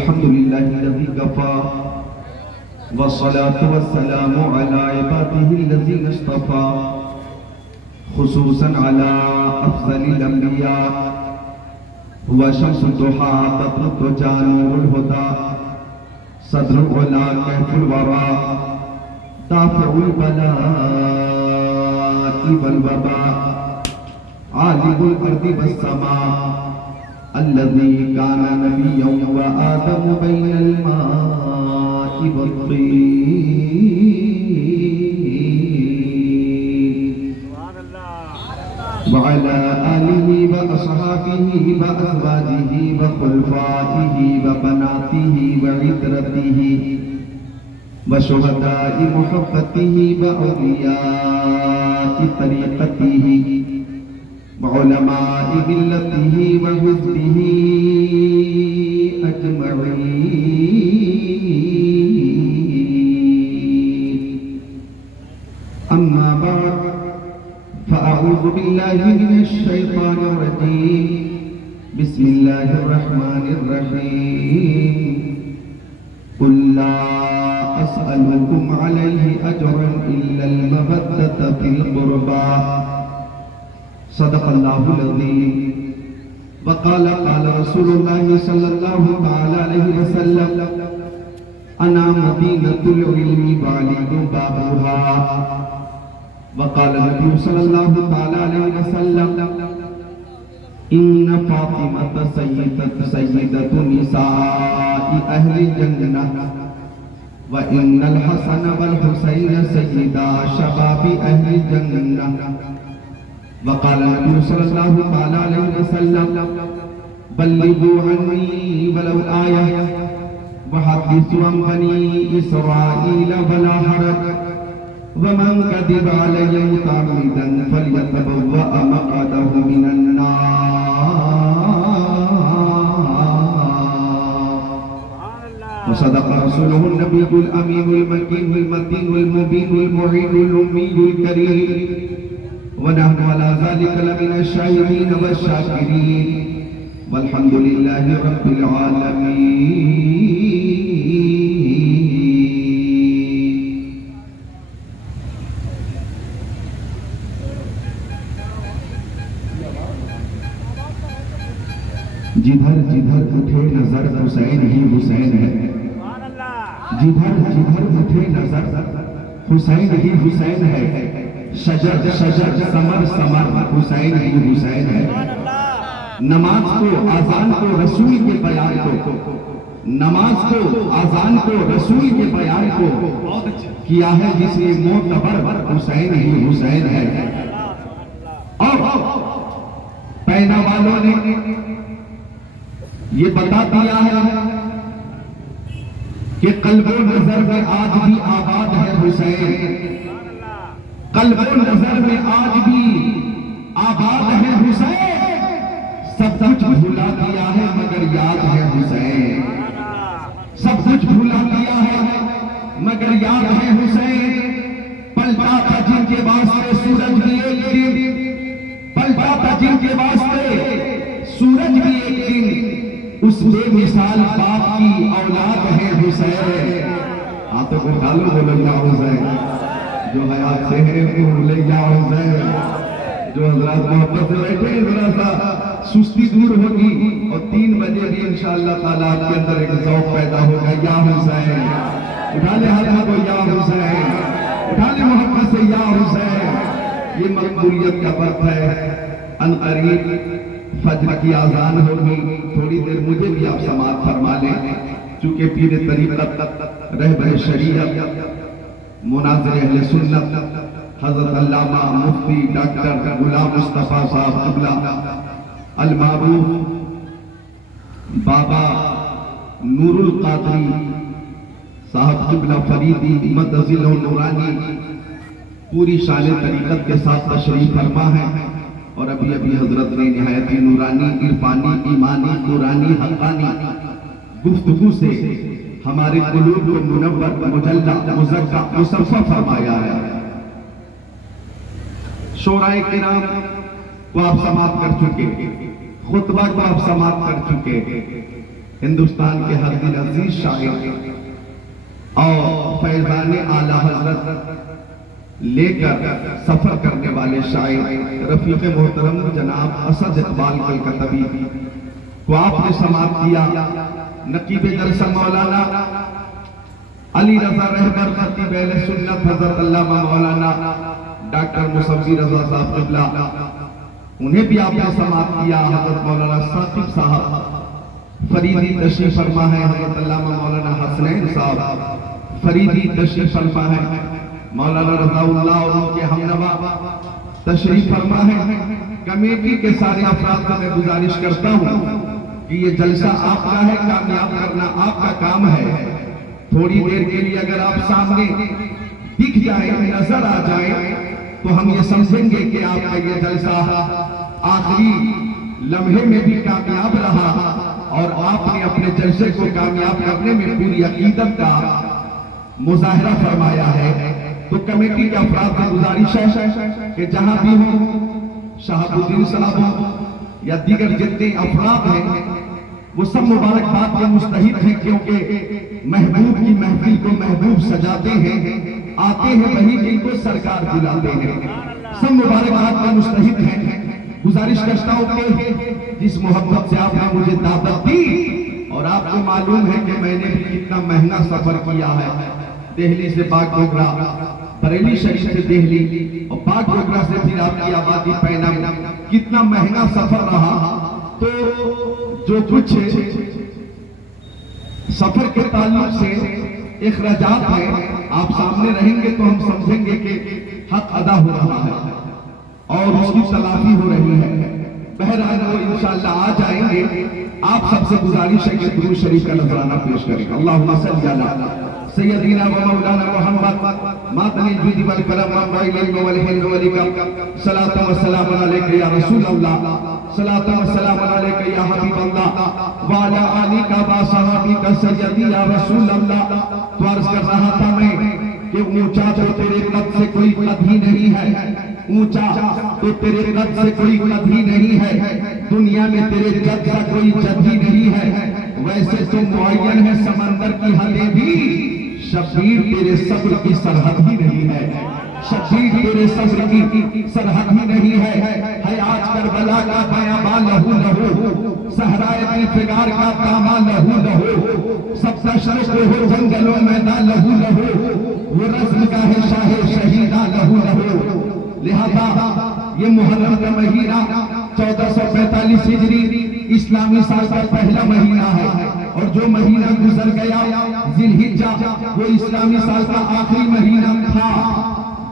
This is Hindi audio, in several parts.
अल्हम्दुलिल्लाहिल्लज़ी कफ़ा वस्सलातु वस्सलामु अला इबादिहिल्लज़ीना इस्तफ़ा खुसूसन अला अफ़ज़लिल अंबिया व शम्सुद दुहा बद्रुद दुजा नूरुल हुदा सदरुल उला कहफुल वरा दाफ़िउल बला'i वल वबा आलिमुल अर्दि वस समा अल्लज़ी काना नबिय्यन व आदम बैनल मा'i वत्तीन व अला आलिहि व अस्हाबिहि व अज़वाजिहि व खुलफाइहि व बनातिहि व इतरतिहि व शुहदा'i मुहब्बतिहि व औलिया'i तरीक़तिहि उलमाए मिल्लतिही व हिज़्बिही अजमईन। अम्मा बाद फ़अऊज़ु बिल्लाहि मिनश शैतानिर रजीम। बिस्मिल्लाहिर रहमानिर रहीम। क़ुल ला अस्अलुकुम अलैहि अजरन इल्लल मवद्दत फ़िल क़ुरबा। सदक़ल्लाहुल अज़ीम। वक़ाल क़ाल रसूलुल्लाहि सल्लल्लाहु अलैहि वसल्लम अना मदीनतुल इल्मी व अलीयुम बाबुहा। वक़ाल नबी सल्लल्लाहु अलैहि वसल्लम इन्न फ़ातिमत सय्यदतु निसाई अहलिल जन्नह व इन्नल हसन वल हुसैन सय्यदा शबाबी अहलिल जन्नह। वक़ाल नबी सल्लल्लाहु अलैहि वसल्लम बल्लिगू अन्नी वलौ आया वहद्दिसू अन बनी इसराईल वला हरज वमन कदिबा अलैहि मुतअम्मिदन फलयतबव्वअ मक़अदहु मिनन नार। सदक़ रसूलुहुन नबियुल अमीनुल मकीनुल मतीनुल मुबीनुल मुईनुल उम्मीयुल करीम वनहनु अला ज़ालिका लमिनश शाहिदीन वश्शाकिरीन वल्हम्दुलिल्लाहि रब्बिल आलमीन। जिधर जिधर उठे नजर हुसैन ही हुसैन है। जिधर जिधर उठे नजर हुसैन ही हुसैन है। शजर शजर समर समर हुसैन ही हुसैन है। नमाज को आजान को रसूल के बयान को नमाज को आजान को रसूल के बयान को किया है जिसने मोतबर हुसैन ही हुसैन है। और पैना वालों ने ये बता दिया है कि कल्बो नजर में आज भी आबाद है हुसैन। कल्बो नजर में आज भी आबाद है हुसैन। सब कुछ भूला दिया है मगर याद है हुसैन। सब कुछ भूला दिया है मगर याद है हुसैन। पलटा था जिनके वास्ते सूरज भी एक दिन, पलटा था जिनके वास्ते सूरज भी एक दिन, उस बेमिसाल बाप की औलाद है हुसैन। हाथों को डालो बोलो या हुसैन। जो हयात से है वो ले जाओ हुसैन। जो हजरात मोहब्बत से बैठे जरा सा सुस्ती दूर होगी और 3 बजे भी इंशाअल्लाह ताला आपके अंदर एक ज़ौक़ पैदा होगा। या हुसैन उठा ले हाथों को, या हुसैन उठा ले मोहब्बत से, या हुसैन। ये मकबूलियत का वक्त है। अनक़रीब फज्र की आज़ान होगी। थोड़ी देर मुझे भी आप समाअत फरमा लें, चूंकि पीर तरीक़त रहबर शरीयत मुनाज़िर अहले सुन्नत हज़रत अल्लामा मुफ्ती डॉक्टर गुलाम मुस्तफ़ा साहब क़िबला अल मारूफ बाबा नूरुल क़ादरी साहब क़िबला फरीदी मदजिल नूरानी पूरी शान तरीक़त के साथ तशरीफ फरमा है। और अभी अभी हजरत ने निहायत नूरानी इरफानी ईमानी कुरानी हक़ानी गुफ्तगू से हमारे क़ुलूब को मुनव्वर मुजल्ला मुज़क्का मुसफ़्फ़ा फरमाया है। शोराए किराम को आप समाप्त कर चुके, खुतबा को आप समाप्त कर चुके। हिंदुस्तान के हर दिल अजीज शायर और फैजान आला हजरत लेकर सफर करने वाले शायर रफीक मोहतरम जनाब असद इकबाल कलकतबी को आपने समाप्त किया। नकीब जलसा मौलाना अली रजा रहबर खतीब अहले सुन्नत हजरत अल्लामा मौलाना डॉक्टर मुसव्वी रजा साहब क़िबला, उन्हें भी आपने समाप्त किया। हजरत मौलाना साकिब साहब फरीदी तशरीफ फरमा है। हजरत अल्लामा मौलाना हसनैन साहब फरीदी तशरीफ फरमा है। मौलाना रज़ाउल्लाह और उनके हमनवा तशरीफ फरमा है। कमेटी के सारे अफराद से मैं गुजारिश करता हूँ कि ये जलसा आपका है, कामयाब करना आपका काम है। थोड़ी देर के लिए अगर आप सामने दिख जाए, नजर आ जाए, तो हम ये समझेंगे कि आपका ये जलसा आखिरी लम्हे में भी कामयाब रहा और आपने अपने जलसे को कामयाब करने में पूरी अकीदत का मुजाहरा फरमाया है। तो कमेटी के अफराद से गुजारिश है कि जहां भी हो, शहाबुद्दीन साहब हो या दीगर जितने अफराद हैं, वो सब मुबारकबाद के मुस्तहिक हैं, क्योंकि महबूब की महफिल को महबूब सजाते हैं, आते हैं वही जिनको सरकार बुलाते हैं। सब मुबारकबाद के मुस्तहिक हैं। गुजारिश करता हूं कि जिस मोहब्बत से आपने मुझे दावत दी, और आपको मालूम है कि मैंने भी कितना महंगा सफर किया है, दिल्ली से बागडोगरा, बरेली शरीफ से दिल्ली और बागडोगरा से फिर आपकी आबादी पैना, कितना महंगा सफर रहा। तो जो कुछ सफर के ताल्लुक से इखराजात है, आप सामने रहेंगे तो हम समझेंगे कि हक अदा हो रहा है और उसकी तलाफी हो रही है। बहरहाल वो इंशाअल्लाह आ जाएंगे। आप सबसे गुजारिश है कि दुरूद शरीफ का नजराना पेश करें। अल्लाहुम्मा सल्ली अला सय्यदीना व मौलाना मुहम्मद मातनी जुदी वल करम व इल्म वल हिल्म वल इकराम सलातु व सलाम अलैका या रसूल अल्लाह, सलातु व सलाम अलैका या हबीब अल्लाह व अला आलिका व सहाबीका सय्यदी या रसूल अल्लाह। तो अर्ज कर रहा था मैं कि ऊंचा तो तेरे कद से कोई कद ही नहीं है, ऊंचा तो तेरे कद से कोई कद ही नहीं है, दुनिया में तेरे जद का कोई जद ही नहीं है। वैसे तो मुअय्यन है समंदर की हदें भी, शबीर तेरे सब्र की सरहद ही नहीं है, शबीर तेरे सब्र की सरहद ही नहीं है। आज करबला का बयाबा लहू लहू, सहराए फिगार का तामा लहू लहू, सब दशरफ हो जंगलों में दा लहू लहू, वो रस्म का है शाहे शहीदा लहू लहू। लिहाजा ये मुहर्रम का महीना 1445 हिजरी इस्लामी साल का पहला महीना है, और जो महीना गुजर गया जिलहिज्जा, वो इस्लामी साल का आखिरी महीना था।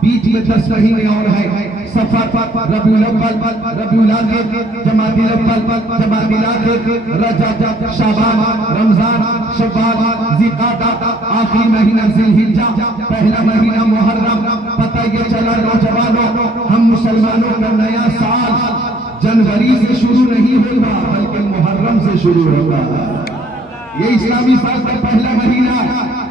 बीच में 10 महीने और है, सफर, रबीउल अव्वल, रबीउल आखिर, जमादिल अव्वल, जमादिल आखिर, रजब, शाबान, रमजान, शव्वाल, जिलकादा, आखिरी महीना जिलहिज्जा, पहला महीना मुहर्रम। पता ये चला नौजवानों, हम मुसलमानों का नया साल जनवरी से शुरू नहीं होगा बल्कि मुहर्रम से शुरू होगा। ये इस्लामी साल का पहला महीना,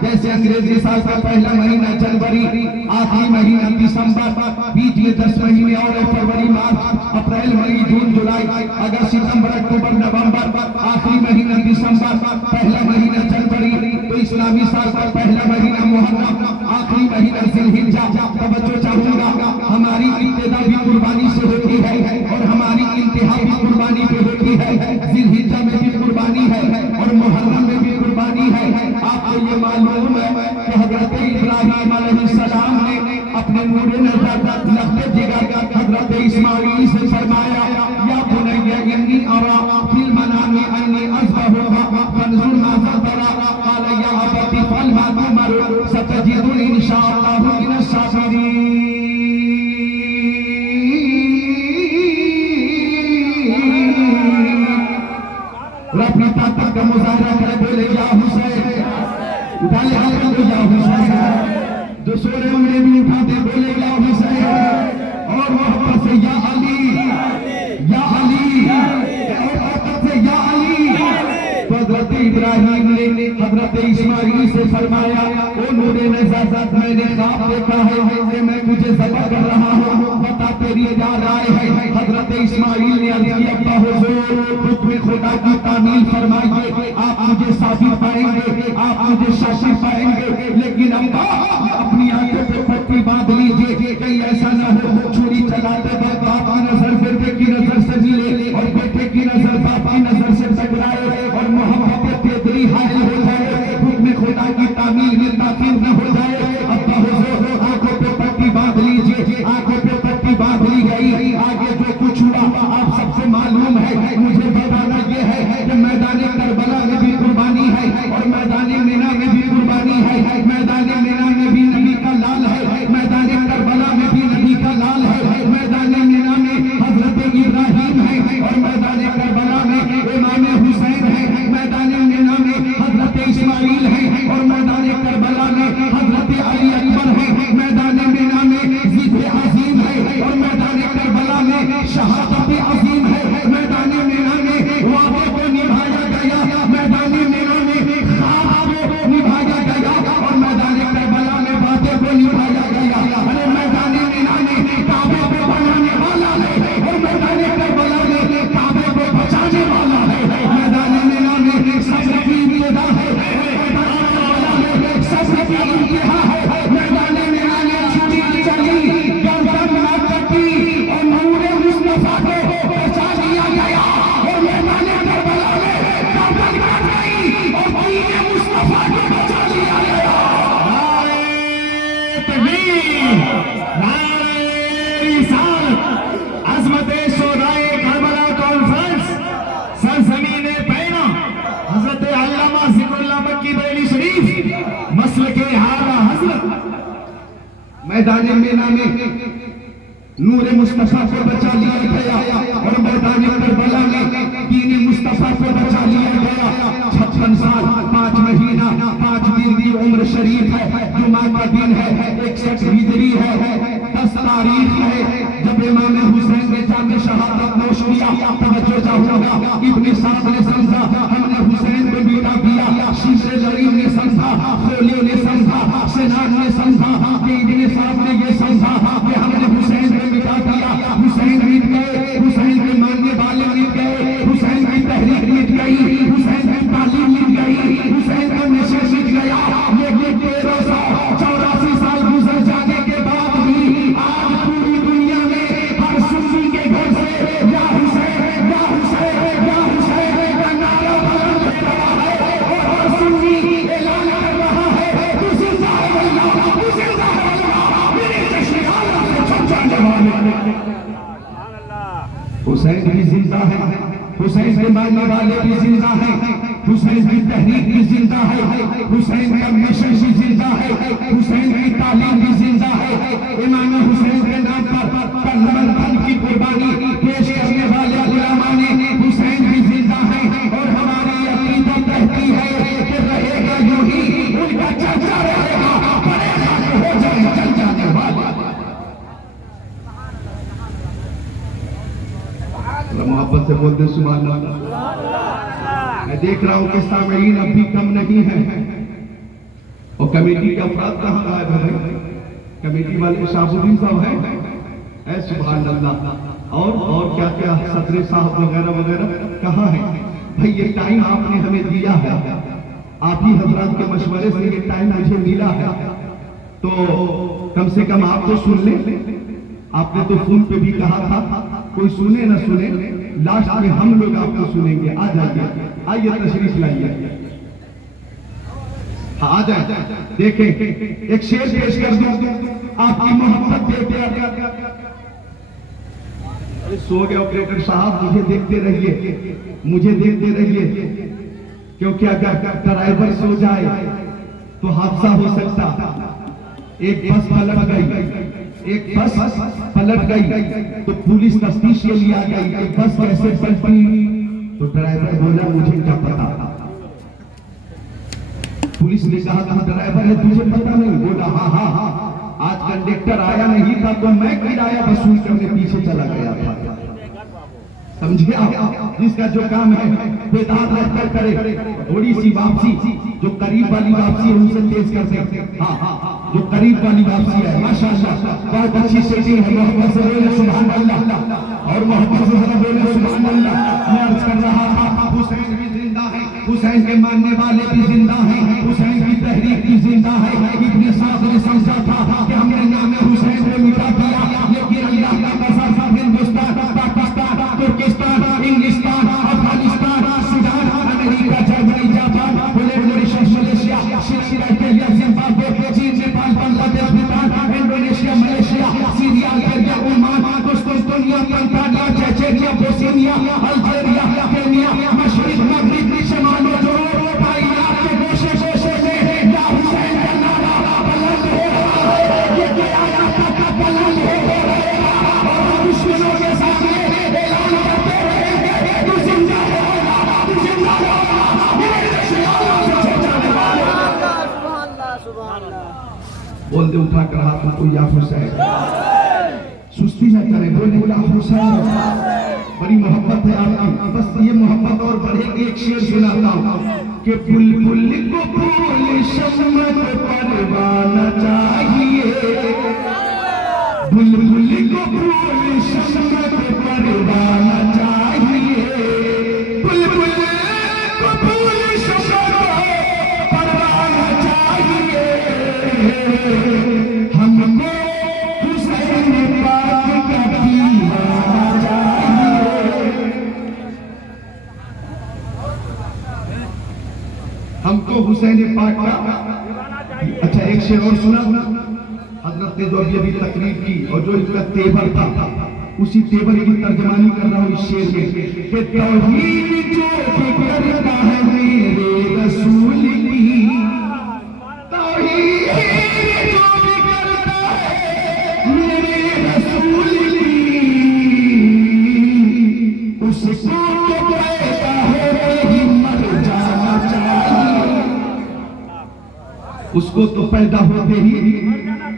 जैसे अंग्रेजी साल का पहला महीना जनवरी, आखिरी महीना दिसंबर, बीच में 10 महीने और है, फरवरी, मार्च, अप्रैल, मई, जून, जुलाई, अगस्त, सितंबर, अक्टूबर, नवंबर, आखिरी महीना दिसंबर, पहला महीना जनवरी। तो इस्लामी साल का पहला महीना मुहर्रम, आखिरी महीना जिलहिज्जा। तवज्जो चाहूंगा, हमारी इब्तिदा भी कुर्बानी से होती है और हमारी इंतहा भी कुर्बानी पे होती है। जिलहिज्जा में भी कुर्बानी है और मुहर्रम में भी कुर्बानी है। आपको ये मालूम है कि हजरत इब्राहिम अलैहिस्सलाम ने अपने नूरे नज़र लफ्ज़ जिगर हजरत इस्माईल से फरमाया, या बुनय्या इन्नी अरा फिल मनामी अन्नी अज़बहुका फंजुर माज़ा तरा, क़ाल या अबती फअल मा तु'मर सतजिदुनी इंशाअल्लाहु मिनस साबिरीन। अपनी ताकत का मुजाहरा करे, बोले या हुसैन, उठा ले हाथ को, या हुसैन। जो सो रहे उन्हें भी उठाते, बोले या हुसैन, और मोहब्बत से या अली, या अली, और मोहब्बत से या अली। तो हजरत इब्राहिम ने हजरत इस्माईल से फरमाया, ओ नूरे नज़ाकत, मैंने ख्वाब देखा है कि मैं तुझे ज़बह कर रहा हूँ, बता तेरी क्या राय है। हजरत इस्माईल ने अर्ज़ किया, अब्बा हुज़ूर, हुक्म खुदा की तामील फरमाइए। आप मुझे साबिर पाएंगे, आप मुझे शाशिर पाएंगे, लेकिन अल्लाह अपनी आंखों पे पट्टी बांध लीजिए, कहीं ऐसा ना हो छुरी चलाते वक्त बाप की नजर बेटे की नजर से मिले और बेटे की नजर बाप की नजर से टकराए और मोहब्बत तेतरी हायल हो जाए, हुक्म खुदा की तामील में ताकीद न हो जाए। अब्बा हुजूर आंखों पे पट्टी बांध लीजिए, आंखों पे पट्टी बांध ली गई। आगे जो कुछ हुआ आप सबसे मालूम है। मुझे बताना ये है कि मैदान करबला में भी कुर्बानी है और मैदान मीना में भी कुर्बानी है। मैदान मीना में भी नबी का लाल है, मैदान करबला में भी नबी का लाल है। मैदान मीना में हजरत इब्राहिम है और मैदान करबला में इमाम हुसैन है। मैदान मीना में हजरत इस्माइल है और मैदान करबला में हजरत अली अकबर है। मैदान मीना में जिद अजीम है और मैदान करबला में शहादत अजीम है। मैदान मीना में वादे को निभाया गया, मैदान मीना में ख्वाब को निभाया गया और मैदान करबला में वादे को निभाया गया। अरे मैदान मीना में काबे को बनाने वाला है और मैदान करबला में काबे को बचाने वाला है। मैदान मीना में सब्र की इब्तिदा है, मैदान करबला में सब्र की इंतहा है। मैदान मीना में छुरी चली, गर्दन न कटी और नूरे मुस्तफा को बचा लिया गया और मैदान करबला में गर्दन कट गई और दीन मुस्तफा को बचा लिया गया। नारे तकबीर, नारे रिसालत, अज़मत शोहदाए करबला कॉन्फ्रेंस, सरज़मीन पैना, हज़रत अल्लामा ज़िक्रुल्लाह मक्की बरेली शरीफ, मसलके आला हज़रत। मैदान मीना में नूरे मुस्तफा को बचा लिया गया और मैदान करबला में दीन मुस्तफा को बचा लिया गया। 56 साल 5 महीना 5 दिन की उम्र शरीफ है, जुमा का दिन है, 61 हिजरी है, 10 तारीख है जब इमाम हुसैन ने जाके शहादत नोश किया। तवज्जो चाहूंगा, इब्न साद ने समझा हमने हुसैन को बेटा दिया, शीशे लरीम ने समझा, खोले ने समझा, सिनान ने समझा, इब्न साद ने ये समझा कि हमने हुसैन को मिटा दिया। हुसैन मिट गए, हुसैन के मानने वाले मिट गए, हुसैन की तहरीक मिट गई, हुसैन की तालीम मिट गई, हुसैन का नशा मिट गया। ये 1384 साल गुजर जाने के बाद भी आज पूरी दुनिया में हर सुन्नी के घर से या हुसैन या हुसैन या हुसैन का नारा बुलंद हो रहा है और हर सुन्नी ऐलान कर रहा है हुसैन भी जिंदा है, हुसैन के मानने वाले भी जिंदा है, हुसैन की तहरीक भी जिंदा है, हुसैन का मिशन भी जिंदा है, हुसैन की तालीम भी जिंदा है। इमाम हुसैन के नाम पर नमन की कुर्बानी पेश करने वाले उलमा ने हुसैन भी जिंदा है और हमारी अकीदत कहती है कि रहेगा यूं ही, उनका चर्चा रहेगा, पड़ेगा तो हो जाए चल जाने वाला। मोहब्बत से बोलते सुभान अल्लाह। मैं देख रहा हूं कि सामईन अब भी कम नहीं है और कमेटी के अफराद कहां गायब है? कमेटी वाले शाहबुद्दीन साहब हैं, ऐ सुभान अल्लाह। और क्या क्या सदर साहब वगैरह वगैरह कहां है? भाई ये टाइम आपने हमें दिया है, आप ही हजरात के मशवरे से ये टाइम मुझे मिला है, तो कम से कम आप तो सुन लें। आपने तो फोन पे भी कहा था, कोई सुने ना सुने, लास्ट में हम लोग आपको सुनेंगे। आ जाइए, आइए तशरीफ लाइए, हाँ आ जाए। देखें एक शेर पेश कर दूं आपकी मोहब्बत देते। सो गए ऑपरेटर साहब, मुझे देखते रहिए, मुझे देखते रहिए, क्योंकि अगर ड्राइवर सो जाए तो हादसा हो सकता। एक बस पलट गई, एक बस पलट गई तो पुलिस तफ्तीश के लिए आ गई कि बस कैसे पलटी, तो ड्राइवर बोला मुझे क्या पता। पुलिस ने कहा तुम ड्राइवर है, तुझे पता नहीं? बोला हाँ हाँ हाँ, आज कंडक्टर आया नहीं था तो मैं किराया वसूल करने पीछे चला गया था। समझे आप? जिसका जो काम है बेदार रहकर करे, थोड़ी सी वापसी जो करीब वाली वापसी है उनसे तेज कर सकते। हाँ जो करीब वाली वापसी है, माशाअल्लाह बहुत अच्छी सेटिंग है। मोहब्बत से बोले सुभान अल्लाह और मोहब्बत से बोले सुभान अल्लाह। मैं अर्ज के मानने वाले भी जिंदा हैं, हुसैन की तहरीक भी जिंदा है। इब्ने साद ने समझा था कि हमने नाम हुसैन को मिटा दिया, लेकिन अल्लाह का कसम हिंदुस्तान, पाकिस्तान, तुर्किस्तान, इंग्लिस्तान, Afghanistan, Sudan, America, Germany, Japan, Mauritius, Malaysia, Sri Lanka, Zimbabwe, चीन, Nepal, Bangladesh, Bhutan, Indonesia, Malaysia, Syria, Algeria, Oman, कुस्तांतोनिया, Tanzania, Chechnya, Bosnia, Algeria, Kenya, मशरिक, मगरिब, शमाल, जनूब, कायनात के गोशे गोशे में या हुसैन का नारा बुलंद हो रहा है। ये क़यामत तक बुलंद हो रहेगा और दुश्मनों के सामने ऐलान करते रहेंगे, तू जिंदा रहेगा, तू जिंदा रहेगा, मेरे दुश्मनों से छुड़ाने वाले। सुभान अल्लाह। बोल दे उठाकर हाथ को, या हुसैन। सुस्ती न करें, बोले या हुसैन। बड़ी मोहब्बत है आपकी, बस ये मोहब्बत और बढ़ेगी। एक शेर सुनाता हूँ कि बुलबुल को फूल शम्मत परवाना चाहिए, बुलबुल को फूल शम्मत परवाना चाहिए, बुलबुल को फूल शम्मत परवाना चाहिए। हमको हुसैन पाक का दीवाना चाहिए। हमको हुसैन पाक का। अच्छा एक शेर और सुना। हजरत ने जो अभी तकरीर की और जो इसका तेवर था, उसी तेवर की तर्जमानी कर रहा हूँ इस शेर में कि तौहीद जो भी करता है मेरे रसूल की, तौहीद जो भी करता है मेरे रसूल की, उसको तो पैदा होते ही मर जाना चाहिए, उसको तो पैदा होते ही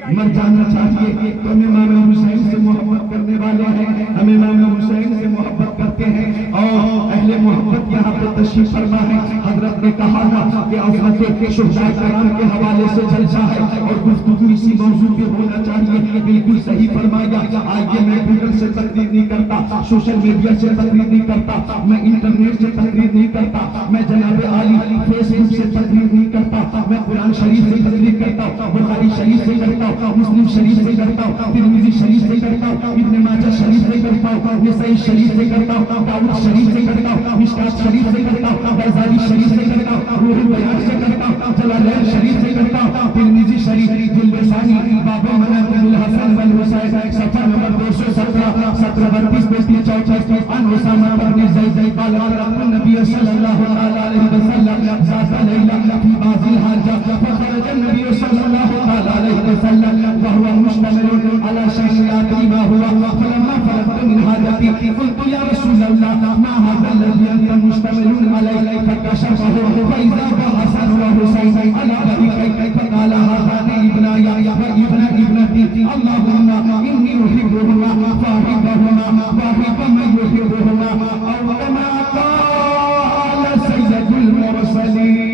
मर जाना चाहिए। तो हम इमाम हुसैन से मोहब्बत करने वाले हैं, हम इमाम हुसैन से मोहब्बत करते हैं और अहले मोहब्बत यहाँ पे तशरीफ फरमा है। हजरत ने कहा था कि अज़मत शुहदाए कराम के हवाले से जलसा है और गुफ्तगू इसी मौजू पे होना चाहिए। बिल्कुल सही फरमाया। आइए मैं गूगल से तकरीर नहीं करता, सोशल मीडिया से तकरीर नहीं करता, मैं इंटरनेट से तकरीर नहीं करता, मैं जनाब आली फेसबुक से तकरीर नहीं करता, मैं कुरान शरीफ से तकरीर करता हूँ, बुखारी शरीफ से करता हूँ, मुस्लिम शरीफ से करता हूँ, तिरमिज़ी शरीफ से करता हूँ, इब्ने माजा शरीफ से करता हूँ, नसाई शरीफ से करता हूँ, दाऊद शरीफ से करता हूँ, मिशकात शरीफ से करता हूँ, गज़ाली शरीफ से करता हूँ, रूहुल बयान से करता हूँ, जलालैन शरीफ से करता हूँ, तिरमिज़ी शरीफ, जुल्बसानी, बाबा मनाक़िबुल हसन वल हुसैन, सफ़र नंबर 217, 1732, 34, अन उसामा इब्न ज़ैद क़ाल क़ाल नबी सल्लल्लाहु अलैहि वसल्लम ज़ात लैला फी बाज़िल हाजा फखरज नबी सल्लल्लाहु अलैहि वसल्लम वहुव मुश्तमिल अला शै'इन मा हुवा फलम्मा फरगतु मिन हाजती क़ुल्तु या रसूलल्लाह मा हाज़ा अल्लज़ी अंत मुश्तमिल अलैहि फकशफहु फइज़ा हसन व हुसैन अला बरीक़ै फक़ाल हाज़ानि इब्नाया व इब्न इब्नती अल्लाहुम्मा इन्नी उहिब्बुहुमा फ़अहिब्बहुमा व अहिब्ब मन युहिब्बुहुमा औ कमा क़ाल सय्यदुल मुरसलीन।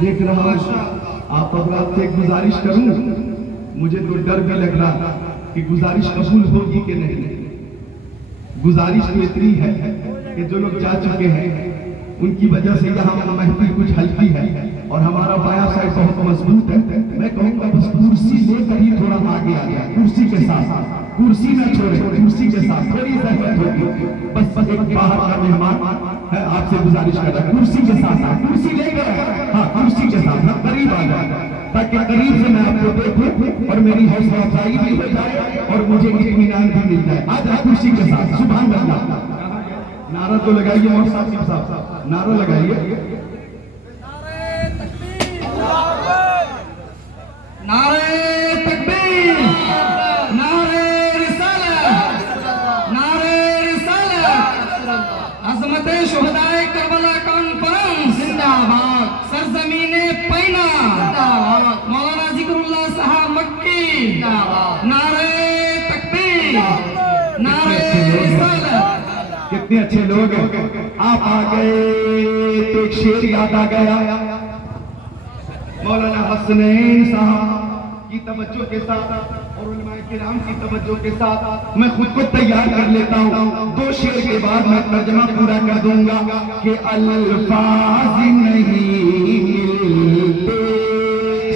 देख रहा हूँ आप हज़रात से गुजारिश करूं, मुझे तो डर भी लग रहा कि गुजारिश कबूल होगी कि नहीं। गुजारिश तो इतनी है कि जो लोग जा चुके हैं उनकी वजह से यहाँ महफिल कुछ हल्की है और हमारा बायां साइड बहुत मजबूत है। मैं कहूँगा बस कुर्सी लेकर ही थोड़ा आगे आ गया, कुर्सी के साथ, कुर्सी न छोड़े, कुर्सी के साथ थोड़ी जहमत होगी। बस एक बाहर का मेहमान है, आपसे गुजारिश कर रहा है कुर्सी के साथ, कुर्सी लेकर, हाँ कुर्सी के साथ करीब आ जाए ताकि करीब से मैं आपको देखूं और मेरी हौसला अफजाई भी हो जाए और मुझे इत्मीनान भी मिल जाए। आज कुर्सी के साथ सुभान अल्लाह। नारा तो लगाइए और साहब, नारा लगाइए। नारे तकबीर, नारे रिसालत, नारे रिसालत। अज़मत शुहदाए करबला कॉन्फ्रेंस जिंदाबाद, सरजमीने पैना जिंदाबाद, मौलाना जिक्रुल्लाह साहब मक्की जिंदाबाद, नारे तकबीर, नारे रिसालत। कितने अच्छे लोग हैं। आप आ गए तो एक शेर याद आ गया, मौलाना हसनैन साहब की तवज्जो के साथ और उलमाए किराम की तवज्जो के साथ मैं खुद को तैयार कर लेता हूँ। 2 शेर के बाद मैं तर्जमा पूरा कर दूंगा कि अल्फाज नहीं मिलते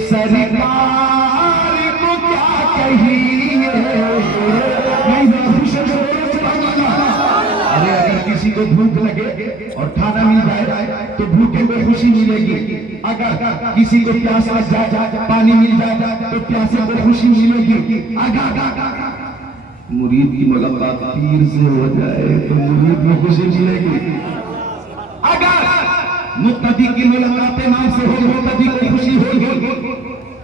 सरकार को क्या कहिए। अरे अगर किसी को भूख लगे और खाना मिल जाए तो भूखे को खुशी मिलेगी। अगर किसी को प्यास लग जाए पानी मिल जाए तो प्यासे को खुशी मिलेगी। अगर मुरीद की मुलाकात पीर से हो जाए तो मुरीद को खुशी मिलेगी। अगर मुक्तदी की मुलाकात इमाम से हो मुक्तदी को खुशी होगी।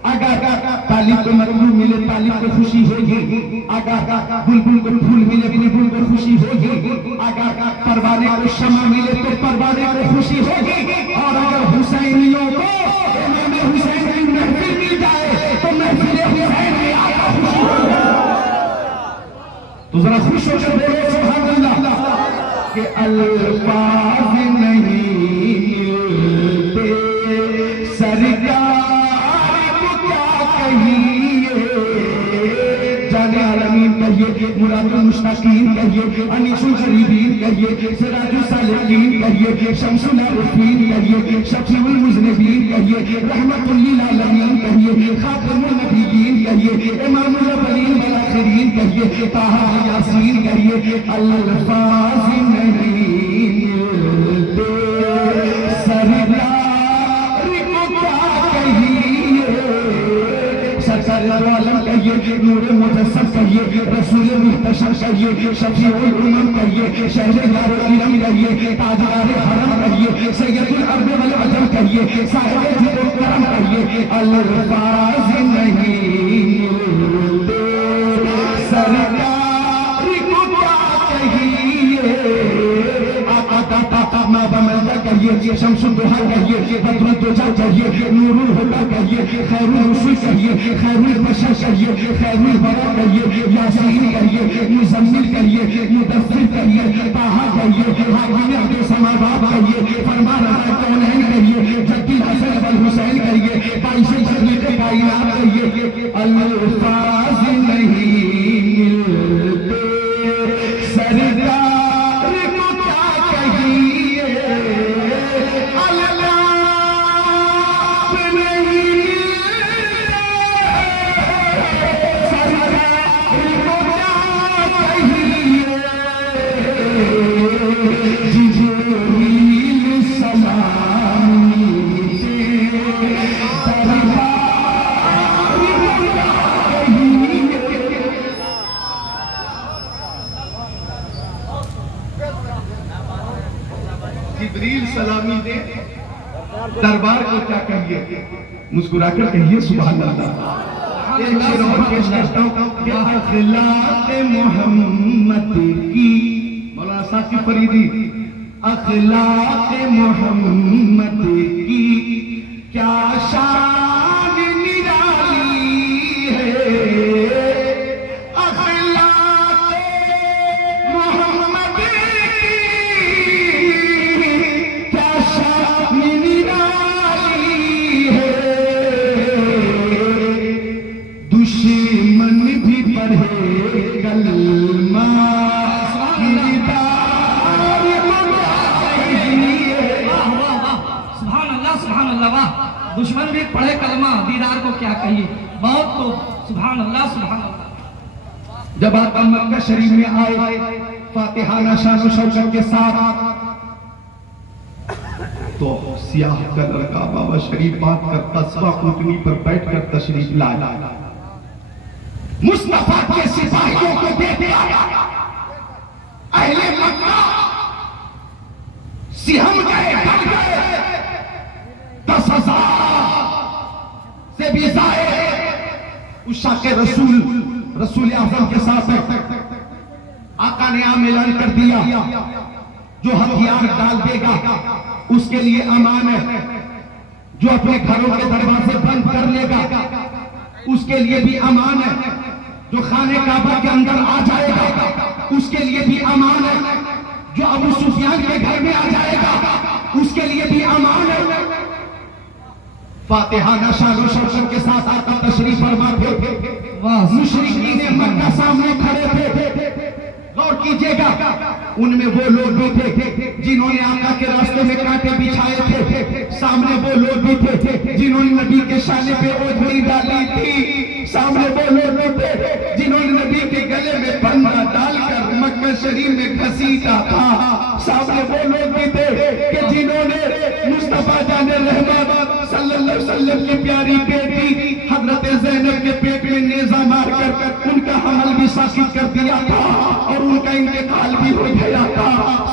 अगर तालिब को मरलू मिले तालिब को खुशी होगी। अगर बुलबुल को फूल मिले बुलबुल को खुशी होगी। अगर परवाने को शमा मिले तो परवाने को खुशी होगी। और अगर हुसैनियों को इमाम हुसैन की महफिल मिल जाए तो महफिल हुसैन में आका खुशी होगी। तो जरा खुश होकर बोलो सुभान अल्लाह कि अल्फाज नहीं मिलते सरकार जाने आलमीन कहिए, मुरादुल मुश्ताकीन कहिए, अनीसुल गरीबीन कहिए, सिराजुल सालिकीन कहिए, शम्सुल आरिफीन कहिए, शफीउल मुज़निबीन कहिए, रहमतुल लिल आलमीन कहिए, खातिमुन नबिय्यीन कहिए, इमामुल अव्वलीन वल आखिरीन कहिए, ताहा यासीन कहिए। अल्फाज नहीं मिलते सरकार को क्या कहिए। सरकार आलम कहिए, नूर मुजस्सम कहिए, रसूल मुहतशम कहिए, शफीउल उम्म कहिए, शहर यार इलम कहिए, ताजदार हरम कहिए, सैयदुल अरब वल अजम कहिए, साहिब जुद करम कहिए। अल्फाज नहीं मिलते सरकार को क्या कहिए। आका दाता माबमल कहिए, शम्सुल दुहा कहिए, बद्रुल दुजा कहिए, नूरुल हुदा कहिए, खैरुल रुसूल कहिए, खैरुल बशर कहिए, खैरुल वरा कहिए, यासीन कहिए, मुज़म्मिल कहिए, मुदस्सिर कहिए, ताहा कहिए, हाकिम अब्दुल समावात कहिए, फरमा रहा कौनैन कहिए, जद्दी हसन वल हुसैन कहिए, बाइशे शरीक कायनात कहिए। अल्फाज नहीं मिलते सरकार को क्या कहिए। अल्लाह नहीं मिलते सरकार को क्या कहिए। जिब्रील सलामी से दरबार को क्या कहिए। जिब्रील सलामी दे दरबार को क्या कहिए। मुस्कुराकर कहिए सुभान अल्लाह। एक शेर और पेश करता हूं कि अखलाक मोहम्मद की, मौलाना साकिब फरीदी, अखलाक मोहम्मद की क्या शान निराली है। अखलाक मोहम्मद दुश्मन भी पढ़े कलमा सुभान अल्लाह वाह। दुश्मन भी पढ़े कलमा दीदार को क्या कहिए। बहुत तो सुभान अल्लाह सुभान अल्लाह। जब आप मक्का शरीफ में आए फातिहाना शान शौकत के साथ तो सियाह कलर का बाबा शरीफ बात कर कस्बा ऊँटनी पर बैठकर तशरीफ लाया। मुस्तफा के सिपाहियों को देखा अहले मक्का सिहम गए, डर गए। 10,000 से भी ज़ायद उस शाके रसूल आज़म के साथ आका ने आम ऐलान कर दिया, जो हथियार डाल देगा उसके लिए अमान है, जो अपने घरों के दरवाजे बंद कर लेगा उसके लिए भी अमान है, जो खाने काबा के अंदर आ जाएगा उसके लिए भी अमान है, जो अबू सुफियान के घर में आ जाएगा उसके लिए भी अमान है। फातिहाना शान शौकत के साथ आका तशरीफ फरमा थे। वाह मुशरिकीन मक्का सामने खड़े थे। गौर कीजिएगा, उनमें वो लोग भी थे जिन्होंने आका के रास्ते में कांटे बिछाए थे। सामने वो लोग भी थे जिन्होंने नबी के शाने पे ओढ़नी डाली थी। सामने वो लोग भी थे जिन्होंने नबी के गले में फंदा डालकर मक्का शरीफ में घसीटा था। सामने वो लोग भी थे कि जिन्होंने मुस्तफा जाने रहमत सल्लल्लाहु अलैहि वसल्लम की प्यारी बेटी हजरत ज़ैनब के पेट में नेज़ा मारकर उनका हमल भी साकित कर दिया था और उनका इंतकाल भी हो गया था।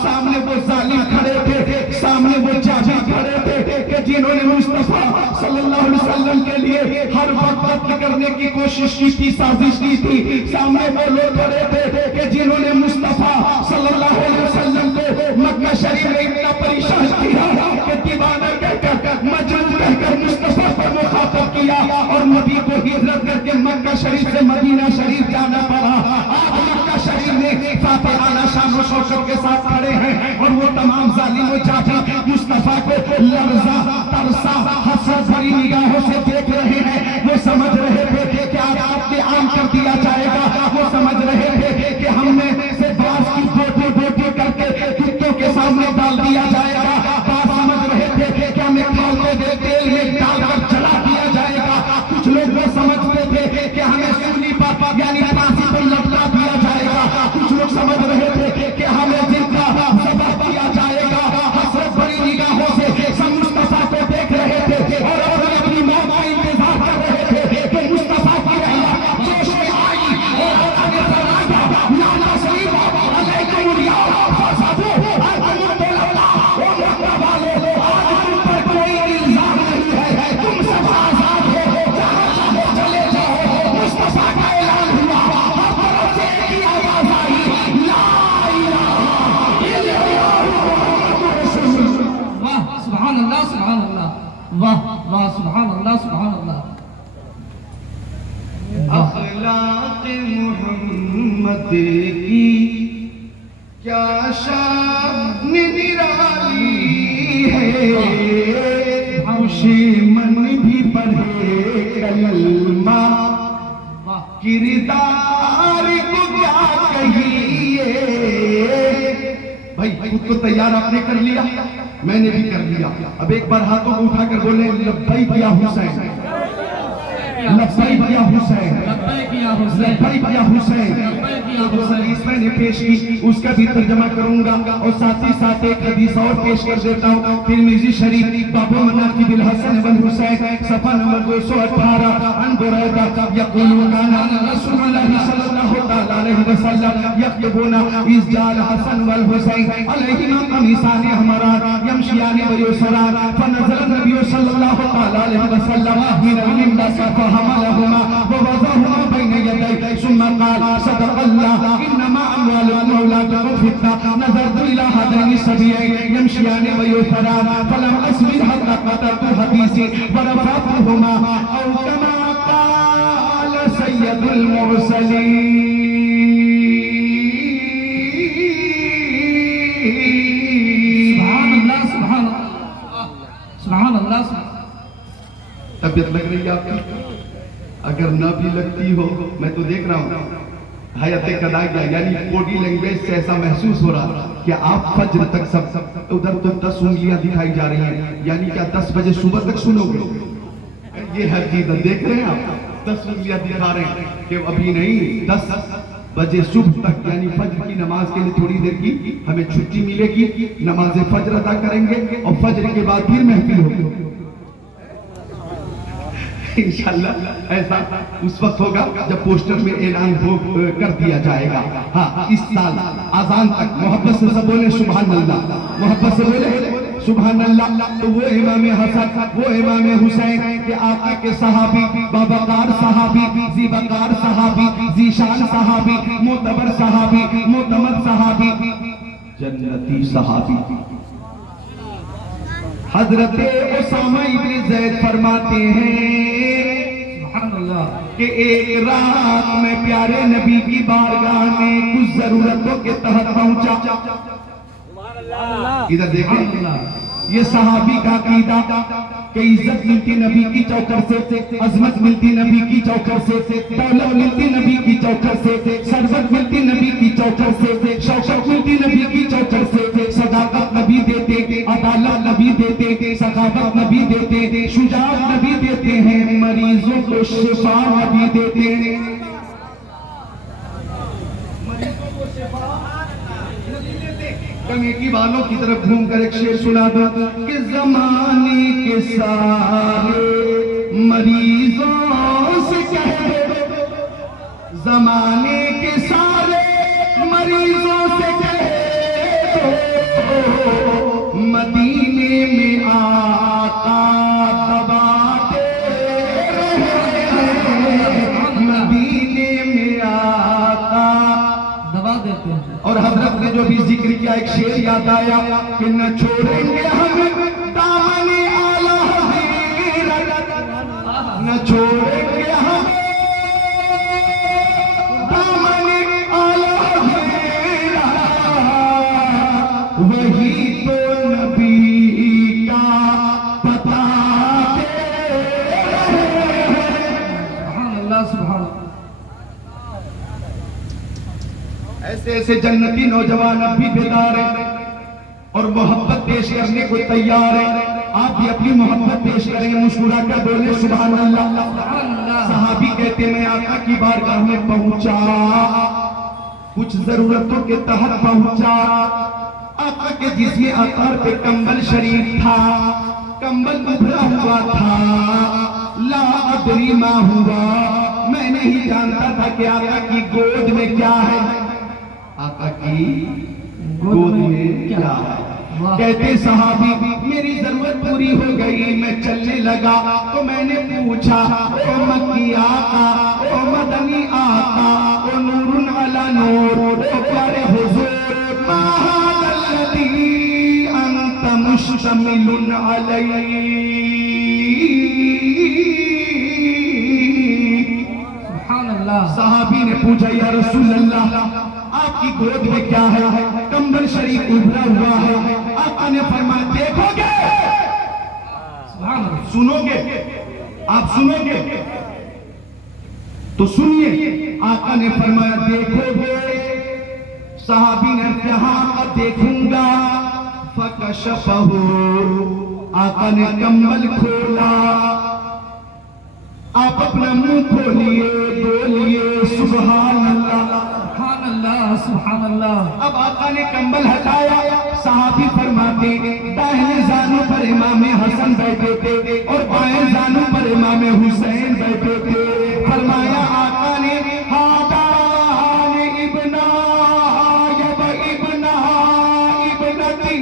सामने वो जालिम खड़े थे, सामने वो जाहिल खड़े थे कि जिन्होंने मुस्तफा सल्लल्लाहु अलैहि वसल्लम के लिए हर वक्त कत्ल करने की कोशिश की थी, साजिश की थी। सामने वो लोग खड़े थे कि जिन्होंने मुस्तफा सल्लल्लाहु अलैहि वसल्लम को मक्का शरीफ में इतना परेशान किया कि दीवाना कहकर, मजनून कहकर मुस्तफा पर मुखातब किया और नबी को हिजरत करके मक्का शरीफ से मदीना शरीफ जाना पड़ा। आज मक्का शरीफ में फातिहाना शान और शौकत के साथ खड़े हैं और वो तमाम जालिम और जाहिल मुस्तफा को लर्जा तरसा हसरत भरी निगाहों से देख रहे हैं। वो समझ रहे थे कि आज आपके आम कर दिया जाएगा। वो समझ रहे थे कि हमने से बास की बोटी बोटी करके कुत्तों के सामने डाल दिया जाएगा। बात समझ रहे थे कि हमें खाते हुए तेल में डालकर जला दिया जाएगा। कुछ लोग वो समझते थे कि हमें सूली पर यानी फांसी पर लटका दिया जाएगा। कुछ लोग समझ रहे थे कि हमें जिंदा ज़बह किया जाएगा। हसरत भरी निगाहों से सब मुस्तफा को देख रहे थे और अपनी मौत का इंतजार कर रहे थे कि मुस्तफा की रहमत जोश में आई और आगे फरमाया नाना शरीफ अलैकुम या फसादू अलहम्दुलिल्लाह ओ मक्का वाले आज तुम पर कोई इल्जाम नहीं है, तुम सब आजाद हो, जहां चाहो चले जाओ। मुस्तफा का ऐलान हुआ, हर तरफ से एक ही आवाज आई, ला इलाहा इल्लल्लाह मुहम्मदुर रसूलुल्लाह। वाह सुभान अल्लाह सुभान अल्लाह, वाह वाह सुभान अल्लाह सुभान अल्लाह। अखलाक मोहम्मद की क्या शान निराली है, खुशी मन भी पढ़े कलमा वाह किरदार को क्या कहिए। भाई खुद को तैयार आपने कर लिया, मैंने भी कर लिया। अब एक बार हाथों को उठाकर बोले लब्बैक या हुसैन, लब्बैक या हुसैन, लब्बैक या हुसैन, लब्बैक या हुसैन। लब्बैक या जो हदीस मैंने पेश की उसका भी तर्जमा करूंगा और साथ ही साथ एक हदीस और पेश कर देता हूँ। तिरमिज़ी शरीफ बाबू मनाक़िबिल हसन वल हुसैन सफ़ा नंबर 218 अन बुरैदा यक़ूलू काना रसूलुल्लाह सल्लल्लाहु तआला अलैहि वसल्लम यक्तबूना इज़ जाल हसन वल हुसैन अलैहिमा क़मीसान हमारान यमशियान व युसरान फनज़ल नबी सल्लल्लाहु तआला अलैहि वसल्लम मिनल मिंबर फहमलहुमा व वज़अहुमा बैन यदैहि सुम्मा क़ाल सदक़ल्लाह इन्नमा अम्वालुकुम व औलादुकुम फितना नज़रतु इला हादैनि सबीयैन यमशियान व युसरान फलम अस्बिर हत्ता क़तअतु हदीसी व रफ़अतुहुमा औ कमा क़ाल सय्यदुल मुरसलीन। सुभान अल्लाह। तबीयत लग रही है आपकी? अगर ना भी लगती हो, मैं तो देख रहा हूँ हयात कदा गया, यानी बॉडी लैंग्वेज से ऐसा महसूस हो रहा कि आप फज्र तक सब उधर तो 10 उंगलियां दिखाई जा रही हैं, यानी क्या 10 बजे सुबह तक सुनोगे? ये हर चीज देख रहे हैं आप, 10 उंगलियां दिखा रहे हैं कि अभी नहीं, 10 बजे सुबह तक यानी फज्र की नमाज के लिए थोड़ी देर की हमें छुट्टी मिलेगी, नमाज फज्र अदा करेंगे और फज्र के बाद फिर महफिल होगी इंशाअल्लाह। ऐसा उस वक्त होगा जब पोस्टर में ऐलान हो कर दिया जाएगा। हाँ, इस साल अजान तक मोहब्बत से सब बोले सुभान अल्लाह, मोहब्बत से बोले सुभान अल्लाह। तो वो इमाम हसन, वो इमाम हुसैन के आका के सहाबी, बाबकार सहाबी, ज़ीबकार सहाबी, ज़ीशान सहाबी, मोतबर सहाबी, मोतमद सहाबी, जन्नती सहाबी हजरत उसामा इब्न ज़ैद फरमाते हैं कि एक रात में प्यारे नबी की बारगाह में कुछ जरूरतों के तहत पहुंचा। इधर देखें, ये सहाबी का अकीदा कि इज्जत मिलती नबी की चौकर से, अजमत मिलती नबी की चौकर से, दौलत मिलती नबी की चौकर से, सरबत मिलती नबी की चौकर से, शौकत मिलती नबी की चौकर से, सदाकत नबी देते, अदालत नबी देते, सखावत नबी देते, शुजाअत नबी देते हैं, मरीजों को शिफा नबी देते हैं। मरीजों को शिफा कमेटी वालों की तरफ घूमकर एक शेर सुना दो कि जमाने के सारे मरीजों से कह दो, जमाने के सारे मरीजों से कह दो, मदीने में आका दबाते रहे, मदीने में आका दबा देते हैं। और हजरत ने जो भी जिक्र किया एक शेर याद आया कि न छोड़ेंगे हम दामने आला हज़रत, न छोड़ेंगे हम दामने आला हज़रत, वही तो नबी का बताते रहे। सुभान अल्लाह, सुभान अल्लाह। ऐसे ऐसे जन्नती नौजवान अब भी बेदार हैं और मोहब्बत पेश करने को तैयार हैं। आप भी अपनी मोहब्बत पेश करें, मुस्कुरा कर बोले सुभान अल्लाह। सहाबी कहते मैं आका की बारगाह में पहुंचा, कुछ जरूरतों के तहत पहुंचा, आका के जिस्म आकार पे कंबल शरीफ था, कंबल उभरा हुआ था, ला अदरी मा हुआ, मैं नहीं जानता था कि आका की गोद में क्या है, आका की गोद में क्या है। कहते सहाबी मेरी जरूरत पूरी हो गई, मैं चलने लगा तो मैंने पूछा ओ मक्की आका, ओ मदनी आका, ओ नूरुन अला नूर, ओ प्यारे हुजूर, मा हादल्लज़ी अंत मुश्तमिलुन अलैहि। सुभान अल्लाह। सहाबी ने पूछा या रसूल अल्लाह आपकी गोद में क्या है, कंबल शरीफ उभरा हुआ है। आका ने फरमाया देखोगे, सुभान अल्लाह। सुनोगे, आप सुनोगे तो सुनिए। आका ने फरमाया देखोगे, सहाबी ने कहा देखूंगा, फकशफहु, आका ने कंबल खोला, आप अपना मुंह खोलिए, बोलिए सुभान अल्लाह, सुभान अल्लाह, सुभान अल्लाह। अब आका ने कंबल हटाया, सहाबी फरमाते दाहिने जानू पर इमाम हसन बैठे थे और बाएं जानू पर इमाम हुसैन बैठे थे। फरमाया आका ने हादान इब्ना यब इब्ना इब्नती,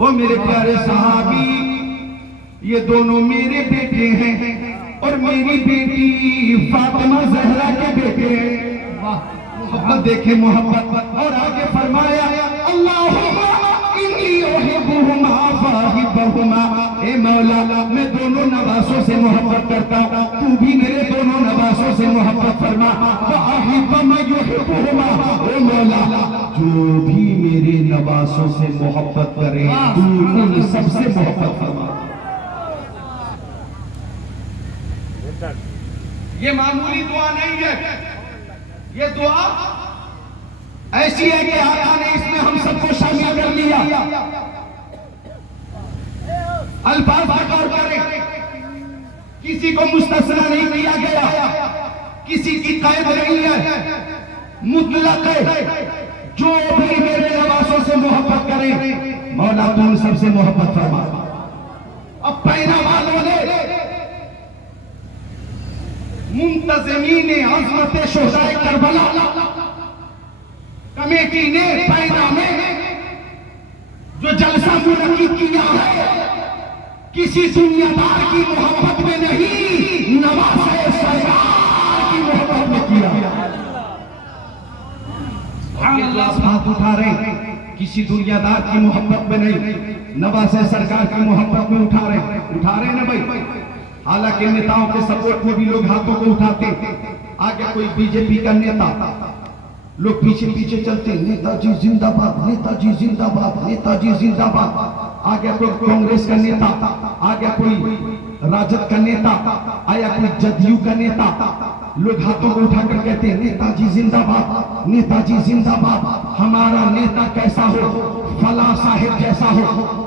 ओ मेरे प्यारे सहाबी ये दोनों मेरे बेटे हैं और मेरी बेटी फातिमा जहरा के बेटे। मोहब्बत देखे मोहब्बत। और आगे फरमाया अल्लाहुम्मा इन्नी उहिब्बुहुमा फाहिब्बहुमा, ए मौला मैं दोनों नवासों से मोहब्बत करता हूँ, तू भी मेरे दोनों नवासों से मोहब्बत फरमा। फाहिब्ब मा युहिब्बुहुमा, ओ मौला जो भी मेरे नवासों से मोहब्बत करे तू उन सबसे मोहब्बत फरमा। ये मामूली दुआ नहीं है, ये दुआ ऐसी है कि आका ने इसमें हम सबको शामिल कर लिया। अल्फाज पर गौर करें, किसी को मुस्तस्ना नहीं किया गया, किसी की कैद नहीं है, मुतलक है। जो भी मेरे नवासों से मोहब्बत करे मौला तू उन सबसे मोहब्बत फरमा। अब पैना वालों ने मुंतज़मीन अज़मत शुहदाए करबला कमेटी ने पैना में जो जलसा मुनक्किद किया है, किसी दुनियादार की मोहब्बत में नहीं, नवाज़े सरकार की मोहब्बत में किया। हाथ उठा रहे, किसी दुनियादार की मोहब्बत में नहीं, नवाज़े सरकार की मोहब्बत में उठा रहे ना भाई। हालांकि नेताओं के सपोर्ट में भी लोग हाथों को उठाते। आगे कोई बीजेपी का नेता लोग पीछे पीछे चलते, नेताजी जिंदाबाद, नेताजी जिंदाबाद, नेताजी जिंदाबाद। आ गया कोई कांग्रेस का नेता, आ गया कोई राजद का नेता, आया कोई जदयू का नेता, लोग हाथों को उठाकर कहते हैं नेताजी जिंदाबाद, नेताजी जिंदाबाद। हमारा नेता कैसा हो, फला साहिब जैसा हो।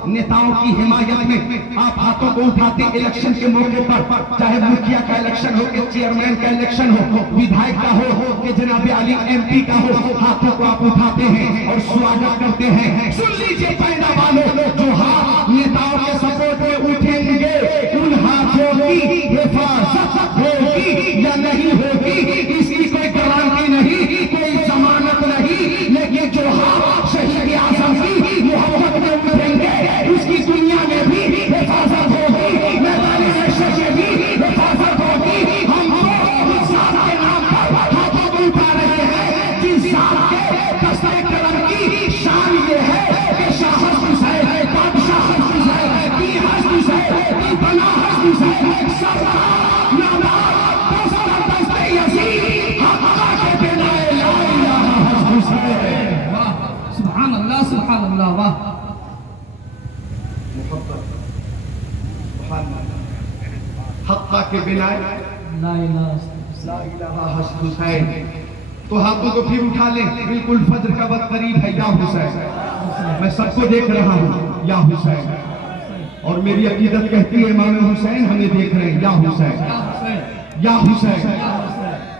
नेताओं की हिमायत में आप हाथों को उठाते इलेक्शन के मौके पर, चाहे मुखिया का इलेक्शन हो, कि चेयरमैन का इलेक्शन हो, विधायक का हो, कि जनाब अली MP का हो, हाथों को आप उठाते हैं और स्वागत करते हैं। सुन लीजिए पैदा वालों, जो हाथ नेताओं के सपोर्ट में उठेंगे, उन हाथों की हिफाजत होगी या नहीं होगी, इसकी कोई गारंटी नहीं, कोई जमानत नहीं। लेकिन जो हाथ शहीद आजम की मोहब्बत में उठेंगे, उसकी दुनिया में भी हिफाजत होगी, मैदान महशर में भी हिफाजत होगी। हम इस जात के नाम पर हाथों को उठा रहे हैं, जिस जात के दस्ते कलम की शान ये है कि शाह हस्ती है, बादशाह हस्ती है, की हस्ती है, की बना हस्ती है, सरदार नादार दस्ता दस्ते यजीद हक्का के बिना ला इलाहा हस्ती है। वाह सुभान अल्लाह, सुभान अल्लाह। वाह हक्का के बिना ला इलाहा ला इलाहा हुसैन। तो हाथों को फिर उठा लें, बिल्कुल फज्र का वक्त करीब है। या हुसैन, मैं सबको देख रहा हूँ, या हुसैन। और मेरी अकीदत कहती है इमाम हुसैन हमें देख रहे हैं। या हुसैन, या हुसैन,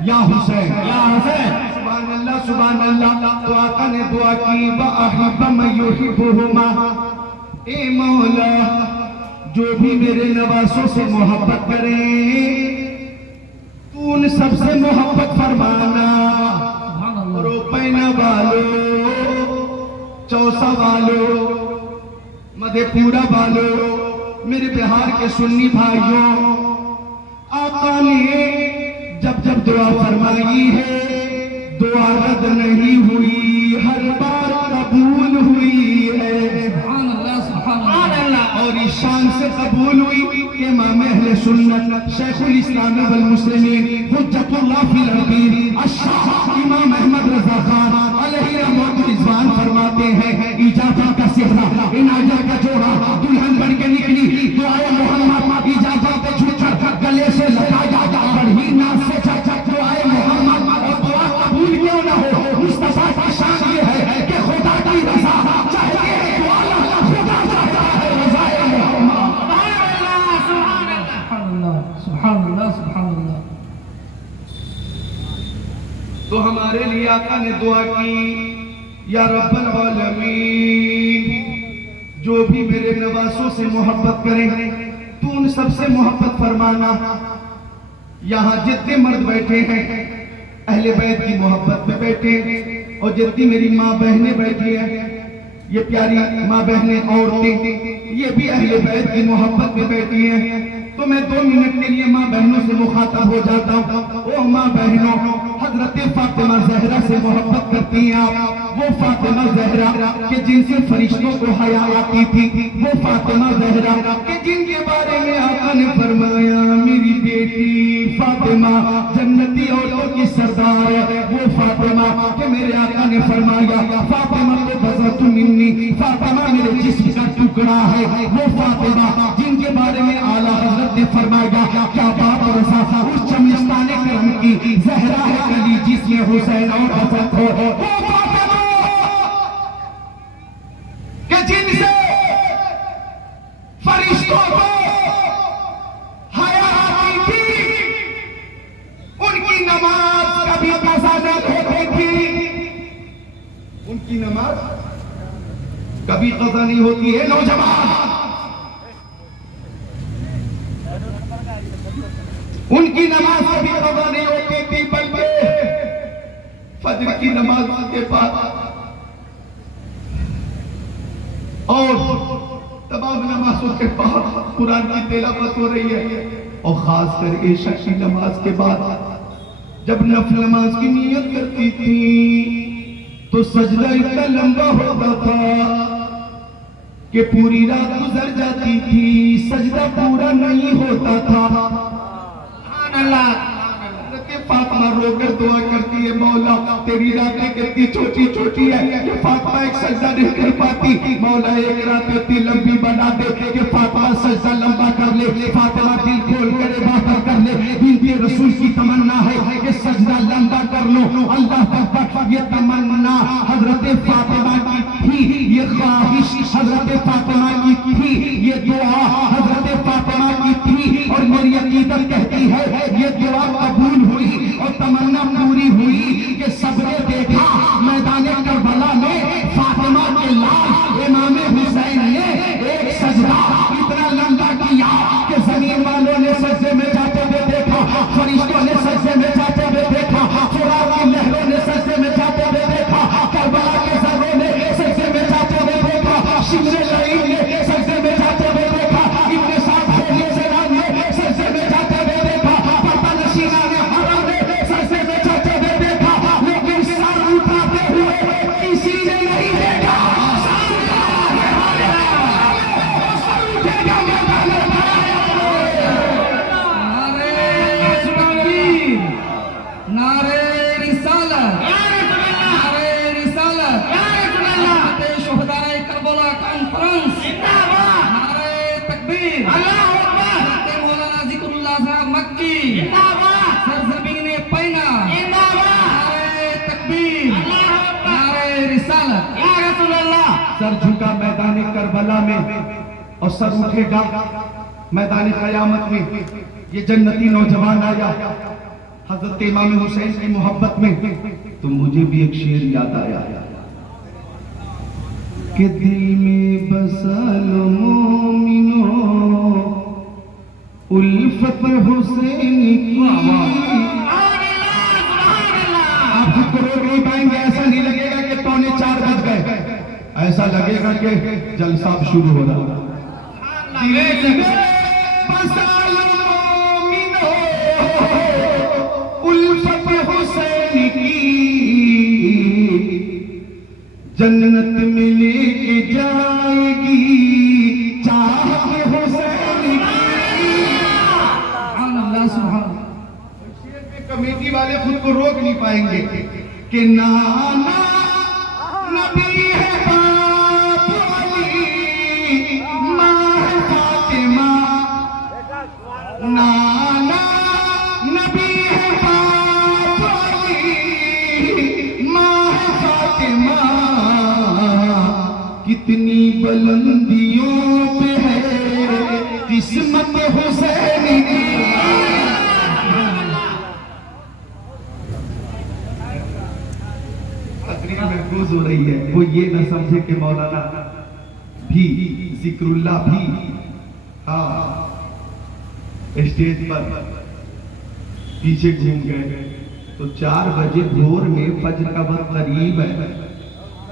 या हुसैन, या हुसैन। सुभान अल्लाह, सुभान अल्लाह। तो आका ने दुआ की, वअहिब्ब मन युहिब्बुहुमा, ए मौला जो भी मेरे नवासों से मोहब्बत करें, तू उन सबसे मोहब्बत फरमाना। रोपैना वालों, चौसा वालों, मधेपुरा वालों, मेरे बिहार के सुन्नी भाइयों, आका ने जब जब दुआ फरमाई है, दुआ रद्द नहीं हुई, हर बार कबूल हुई है। सुभान अल्लाह, सुभान अल्लाह। और इस शान से कबूल हुई कि इमाम अहले सुन्नत शेखुल इस्लाम वल मुस्लिमीन हुज्जतुल्लाह फिल अरबीन अश-शाह इमाम अहमद रजा खान अलैहि रहमतुल रिजवान फरमाते हैं, इजाफा का सेहरा इनाया का जोड़ा दुल्हन बन के निकली, दुआए मोहम्मद इजाफा पे झुककर गले से लगाया, बढ़ी नाज से चक दुआए मोहम्मद। और दुआ कबूल क्यों ना हो, मुस्तफा की शान ये है कि खुदा की रजा चाहिए, दुआ खुदा चाहता है, रज़ाए मोहम्मद। सुभान अल्लाह, सुभान अल्लाह। तो हमारे लिए आका ने दुआ की, या रब्बल आलमीन जो भी मेरे नवासों से मोहब्बत करें, तू उन सबसे मोहब्बत फरमाना। यहाँ जितने मर्द बैठे हैं अहले बैत की मोहब्बत में बैठे, और जितनी मेरी माँ बहनें बैठी हैं, ये प्यारी माँ बहनें औरतें, ये भी अहले बैत की मोहब्बत में बैठी हैं। तो मैं 2 मिनट के लिए माँ बहनों से मुखातब हो जाता हूँ। ओ माँ बहनों, हजरत फातिमा ज़हरा से मोहब्बत करती हैं आप, वो फातिमा ज़हरा के जिनसे फरिश्तों को हया आती थी, वो फातिमा ज़हरा के जिनके बारे में आका ने फरमाया, मेरी बेटी फातिमा जन्नती औरतों की सरदार है, वो फातिमा के मेरे आका ने फरमाया, फातिमा तो बज़अतु मिन्नी, फातिमा मेरे जिस्म का टुकड़ा है, वो फातिमा जिनके बारे में आला हज़रत ने फरमाया, क्या बात रसा उस चमस्ताने करम की ज़हरा है गली जिसमें हुसैन और हसन हो, वो फातिमा के जिनसे फरिश्तों को हया आती थी, उनकी नमाज कभी कज़ा न होती थी, उनकी नमाज कभी कज़ा नहीं होती है। नौजवान, उनकी नमाज कभी कज़ा नहीं होती थी, बल्कि फजर की नमाज के बाद और तमाम नमाजों के बाद कुरान की तिलावत हो रही है, और खास कर इशा की नमाज के बाद जब नफल नमाज की नियत करती थी, तो सजदा इतना लंबा होता था कि पूरी रात गुजर जाती थी, सजदा पूरा नहीं होता था। फातिमा रोकर दुआ करती है, मौला तेरी रातें कितनी छोटी छोटी है कि फातिमा एक सजदा नहीं कर पाती, मौला एक रात इतनी लंबी बना दे कि फातिमा सजदा लंबा कर ले, फातिमा दिल खोल कर इबादत कर ले। बिनते रसूल की तमन्ना है कि सजदा लंबा कर लो। अल्लाह तआला ये तमन्ना हजरत फातिमा की थी, ये ख्वाहिश हजरत फातिमा की थी, ये दुआ हजरत फातिमा की थी। और मेरी अकीदत कहती है ये दुआ कबूल हुई और तमन्ना पूरी हुई कि सबने देखा मैदान करबला में फातिमा के लाल इमाम हुसैन ने एक सजदा इतना लंबा किया कि जमीन वालों ने सजदे में जाते हुए देखा, फरिश्तों ने सजदे में जाते हुए देखा, फुरात की लहरों ने सजदे में जाते हुए देखा, करबला के जर्रों ने सजदे में जाते हुए देखा, शिमरे लईन ने सजदे में जाते हुए देखा, इब्ने साद होने से ने सजदे में जाते हुए देखा, पापा नशीना ने हरम ने सजदे में जाते हुए देखा, लेकिन सर उठाते हुए किसी ने नहीं देखा। नारे रिसालत, नारे रिसालत, शोहदाए करबला कॉन्फ्रेंस, नारे तकबीर, मौलाना जिक्रुल्लाह साहब मक्की, सरजमीने पैना, नारे तकबीर, नारे रिसालत। सर झुका मैदान करबला में और सर उठेगा मैदान कयामत में। ये जन्नती नौजवान आया हजरत इमाम हुसैन की मोहब्बत में, तो मुझे भी एक शेर याद आया कि दिल में बसा लो मोमिनो उल्फत हुसैन की। आप खुद को रोक नहीं पाएंगे, ऐसा नहीं लगेगा कि 3:45 बज गए, ऐसा लगेगा कि जलसा शुरू हो रहा। बसा लो मोमिनो उल्फत हुसैन की, जन्नत में लेके जाएगी चाहत हुसैन की। अल्लाह सुभान। कमेटी वाले खुद को रोक नहीं पाएंगे कि नाना नबी है बाप अली, माँ है फातिमा, नाना नबी है बाप अली, माँ है फातिमा, कितनी बुलंदियों पे है किस्मत हुसैन की। तकरीर महफूज हो रही है, वो ये न समझे कि मौलाना भी जिक्रुल्लाह भी हाँ स्टेज पर पीछे घूम गए। तो 4 बजे भोर में फज्र का वक्त करीब है,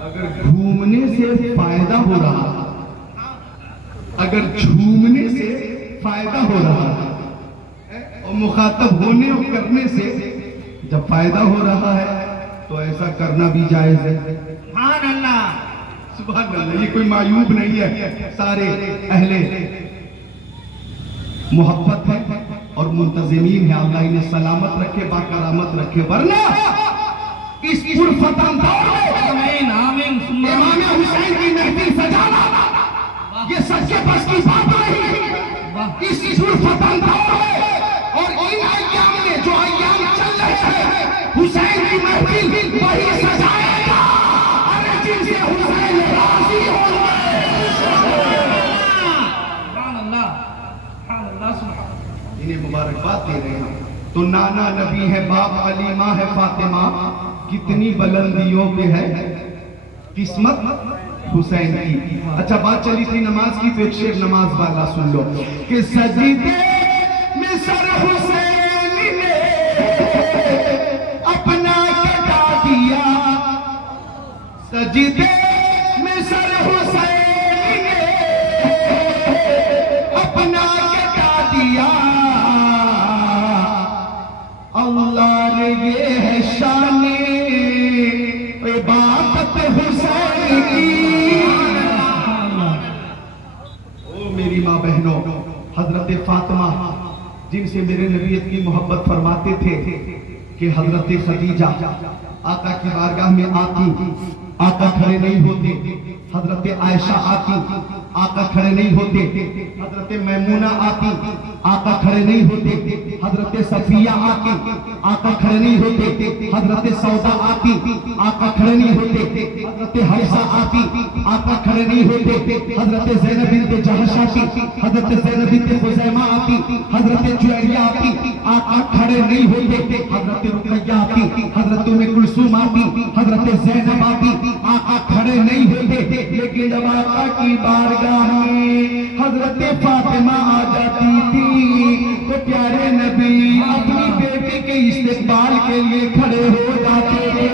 अगर घूमने से फायदा हो रहा, अगर झूमने से फायदा हो रहा और मुखातब होने और करने से जब फायदा हो रहा है तो ऐसा करना भी जायज है। सुभान अल्लाह, सुभान अल्लाह। ये कोई मायूब नहीं है, सारे अहले मोहब्बत है और मुंतजिमीन है। अल्लाह इन्हें सलामत रखे, बाकरामत रखे, वरना इस उल्फतन दौर में आमीन इमाम हुसैन की महफिल सजाना ये सच्चे बस की बात नहीं। इस उल्फतन दौर में और इन अय्याम में जो अय्याम चल रहे हैं, हुसैन की महफिल वही सजाएगा, अरे जिनसे हुसैन राजी हो गए। सुभान अल्लाह, सुभान अल्लाह, सुभान। इन्हें मुबारकबाद दे रहे हैं। तो नाना नबी है बाप अली, माँ है फातिमा, कितनी बुलंदियों पे है किस्मत हुसैन की। अच्छा, बात चली थी नमाज की, तो एक शेर नमाज वाला सुन लो कि सजदे में सर हुसैन ने अपना कटा दिया, सजदे में सर हुसैन ने अपना कटा दिया। अल्लाह ने ये है शाने इबादत हुसैन की। ओ मेरी माँ बहनों, हजरत फातिमा जिनसे मेरे नबी इतनी मोहब्बत फरमाते थे, कि हजरत खदीजा आका की बारगाह में आती, आका खड़े नहीं होते। हजरत आयशा आती, आका खड़े नहीं होते। हजरत मैमूना आती, आका खड़े नहीं होते। हजरत सफिया आती, आका खड़े नहीं होते। हजरत सौदा आती, आका खड़े नहीं होते। हजरत हफ्सा आती, आका खड़े नहीं होते। हजरत ज़ैनब बिन्त जहश आती, हजरत ज़ैनब बिन्त खुज़ैमा आती, हजरत जुवैरिया आती, आका खड़े नहीं होते। हजरत रुकैया आती, हजरत उम्मे कुलसूम आती, हजरत ज़ैनब आती, आका खड़े नहीं होते। लेकिन जब आका की बारगाह में हजरत फातिमा आ जाती थी तो प्यारे नबी अपनी बेटी के इस्तेकबाल के लिए खड़े हो जाते थे।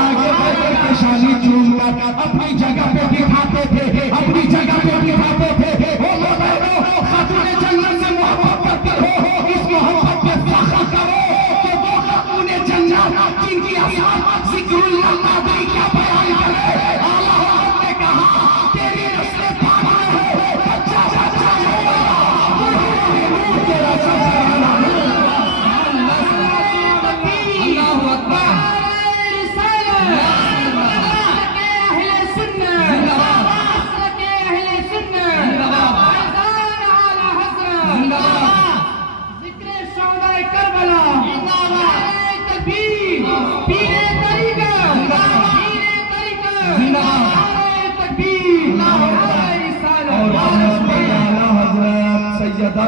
आगे बढ़कर के शानी चूमकर अपनी जगह पे बिठाते थे, अपनी जगह पे बिठाते थे। ओ बहनों, खातून जन्नत से मोहब्बत करते हो, इस मोहब्बत पे फख्र करो कि वो खातून जन्नत जिनकी असमात जिक्रुल्लाह नादी क्या बयान करे। अल्लाह ने कहा तेरी नस्ल पाक में हो, बच्चा बच्चा तेरा अल्लाहू अकबर।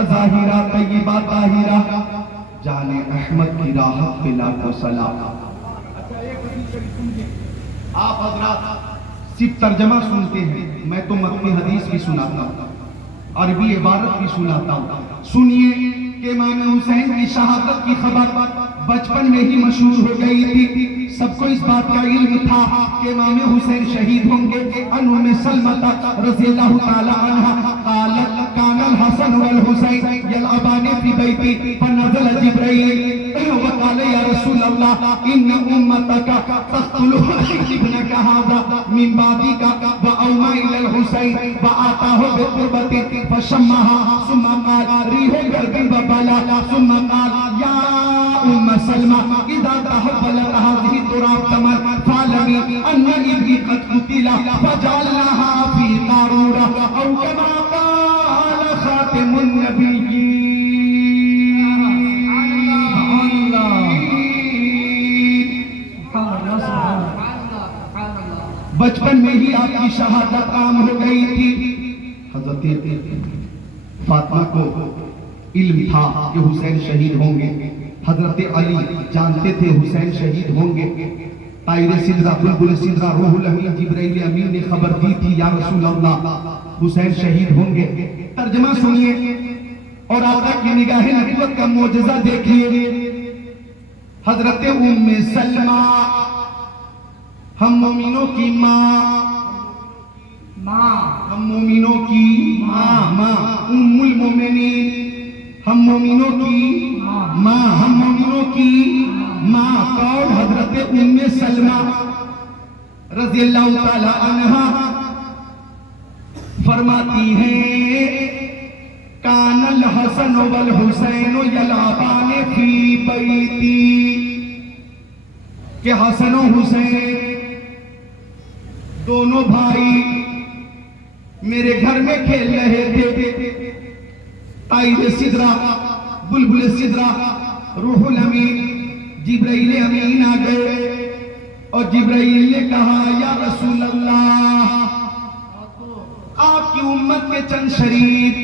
ज़ाहिरा तय्यबा ताहिरा जाने अहमद की राहत पे लाखों सलाम। आप हजरात सिर्फ तर्जमा सुनते हैं, मैं तो मतनी हदीस भी सुनाता हूँ, अरबी इबारत भी सुनाता हूँ। सुनिए कि इमाम हुसैन की शहादत की खबर बचपन में ही मशहूर हो गई थी। सबको इस बात का इल्म था कि इमाम हुसैन शहीद होंगे। अन उम्मे सलमा रज़ियल्लाहु ताला अन्हा क़ालत कानल हसन वल हुसैन यलअबानी फी बैती फनज़ल जिब्रील व क़ाल या रसूल अल्लाह इन्न उम्मतका तक़तुलु इब्नका हाज़ा मिन बादिका व औमा इलल हुसैन व आताहु बिक़ुर्बति फशम्माहा सुम्मा क़ाल रिह गर्दिन व बला सुम्मा क़ाल या उम्म सलमा इज़ा तहव्वलत हाज़िही तुराब तमर फालमी अन्ना इब्नी क़द क़ुतिला फजअलनाहा फी क़ारूरा औ कमा क़ाल ख़ातिमुन नबिय्यीन। बचपन में ही आपकी शहादत आम हो गई थी। हजरत फातिमा को इल्म था कि हुसैन शहीद होंगे। हजरत अली जानते थे हुसैन शहीद होंगे। ताइर सिदरा बुलबुल सिदरा रूहुल अमीन जिब्राइल अमीन ने खबर दी थी या रसूल अल्लाह हुसैन शहीद होंगे। तर्जमा सुनिए और आका की निगाह नबुवत का मोजज़ा देखिए। हजरत उम्मे सलमा हम मोमिनों की माँ, हम मोमिनों की माँ उम्मुल मोमिनीन, हम मोमिनों की माँ, हम मोमिनों की माँ कौन? हजरत उम्मे सलमा रज़ियल्लाहु ताला अन्हा फरमाती हैं कानल हसन वल हुसैन यलअबानी फी बैती, कि हसन और हुसैन दोनों भाई मेरे घर में खेल रहे थे। ताइर सिदरा बुलबुल सिदरा रूहुल अमीन जिब्राइल अमीन आ गए और जिब्राइल ने कहा या रसूल अल्लाह आपकी उम्मत के चंद शरीफ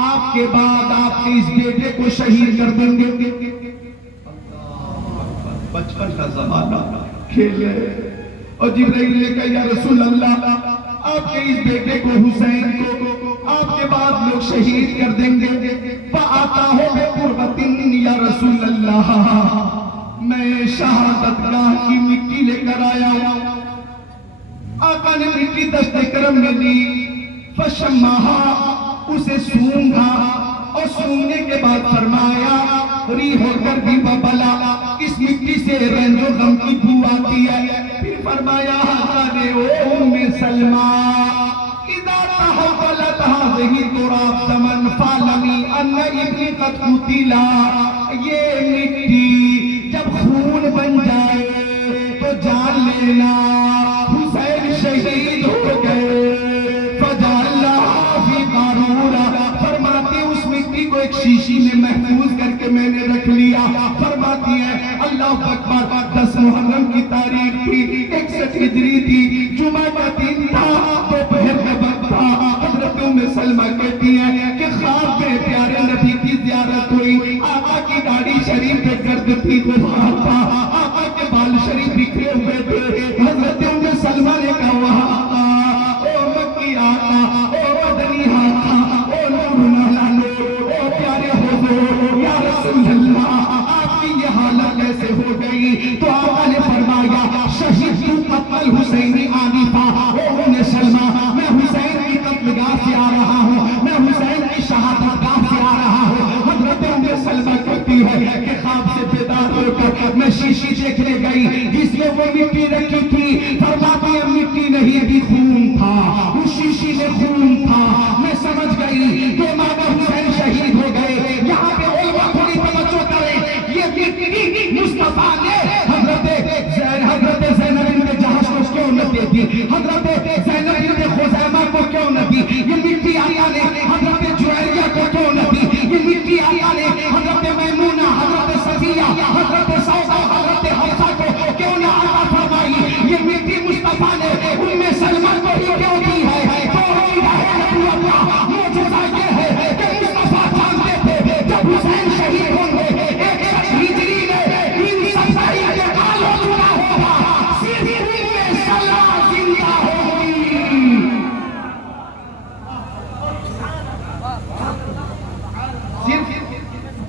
आपके बाद आपके इस बेटे को शहीद कर देंगे। बचपन का जमाना खेले और जिब्राइल ने कहा या रसूल अल्लाह आपके इस बेटे को हुसैन को आपके बाद लोग शहीद कर देंगे। आता हो बेकुर्बतिन या रसूल अल्लाह मैं शहादत गाह की मिट्टी लेकर आया हूं। आका ने मिट्टी दस्ते करम में ली, फशम्माहा उसे सूंघा और सूंघने के बाद फरमाया री होकर भी बबला इस मिट्टी से रंजो गम की बू आती है। फिर फरमाया ने ओ उम्मे सलमा इदा तहव्वलत हाज़िही तुराब तमन फालमी अन्ना इब्नी क़द क़ुतिला, ये मिट्टी लिया। फरमाती है अल्लाह अकबर, 10 मुहर्रम की तारीख थी, 61 हिजरी थी, जुमा का दिन था, दोपहर का वक्त था। हजरत उम्मे सलमा कहती है कि ख्वाब में प्यारे नबी की ज़ियारत हुई। आका की दाढ़ी शरीफ पे गर्द थी, गुबार था, आका के बाल शरीफ बिखरे हुए थे। हजरत उम्मे सलमा ने कहा ओ मक्की आका, ओ मदनी आका, ओ नूरुल अला नूर, ओ प्यारे हुजूर या रसूल अल्लाह, आपकी ये हालत कैसे हो गई? तो आका ने फरमाया शहीद तू कत्ल हुसैनी आनिफा। ओ उम्मे सलमा, मैं हुसैन की कत्लगाह से आ रहा हूँ, मैं हुसैन की शहादतगाह से आ रहा हूँ। हजरत उम्मे सलमा कहती है कि ख्वाब से बेदार होकर मैं शीशी देखने गई जिसमें वो मिट्टी रखी थी। फरमाती है मिट्टी नहीं थी, खून था, उस शीशी में खून था। मैं समझ गई कि मामा हुसैन शहीद हो गए। यहाँ पे उलमा थोड़ी तवज्जो करें, ये मिट्टी मुस्तफा ने हजरत ज़ैनब बिन्त जहश को क्यों न दे दी? हजरत ज़ैनब बिन्त खुज़ैमा को क्यों न दी? ये मिट्टी आका ने हजरत जुवैरिया को क्यों न दी? ये मिट्टी आका ने हजरत मैमूना, हजरत सफिया, हजरत सौदा, हजरत हफ्सा को क्यों न अता फरमाई? ये मिट्टी मुस्तफा ने उम्मे सलमा को ही क्यों दी है? तो मुझे ये है कि मुस्तफा जानते थे जब हुसैन शहीद होंगे 61 हिजरी में इन सब इंतकाल हो चुका होगा, सिर्फ उम्मे सलमा जिंदा होगी। सिर्फ